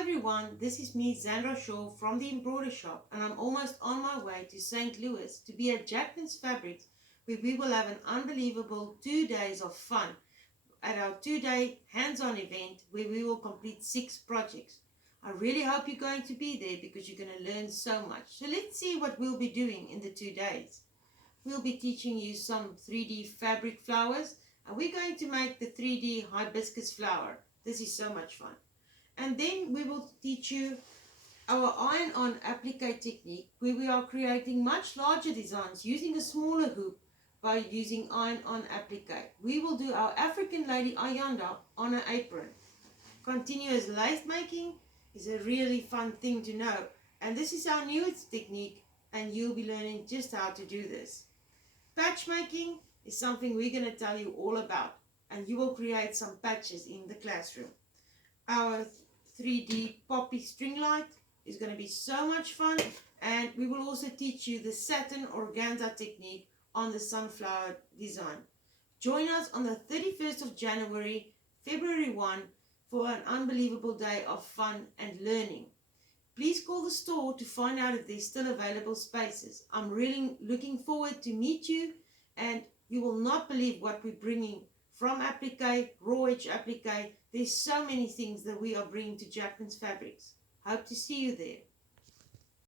everyone, this is me, Zandra from the Embroidery Shop, and I'm almost on my way to St. Louis to be at Jackman's Fabrics, where we will have an unbelievable 2 days of fun at our 2 day hands-on event where we will complete 6 projects. I really hope you're going to be there because you're going to learn so much. So let's see what we'll be doing in the 2 days. We'll be teaching you some 3D fabric flowers, and we're going to make the 3D hibiscus flower. This is so much fun. And then we will teach you our iron-on applique technique, where we are creating much larger designs using a smaller hoop by using iron-on applique. We will do our African lady ayanda on an apron. Continuous lace making is a really fun thing to know, and this is our newest technique, and you'll be learning just how to do this. Patch making is something we're going to tell you all about, and you will create some patches in the classroom. Our 3D poppy string light is going to be so much fun, and we will also teach you the satin organza technique on the sunflower design. Join us on the 31st of January, February 1 for an unbelievable day of fun and learning. Please call the store to find out if there's still available spaces. I'm really looking forward to meet you, and you will not believe what we're bringing from applique, raw edge applique. There's so many things that we are bringing to Jackman's Fabrics. Hope to see you there.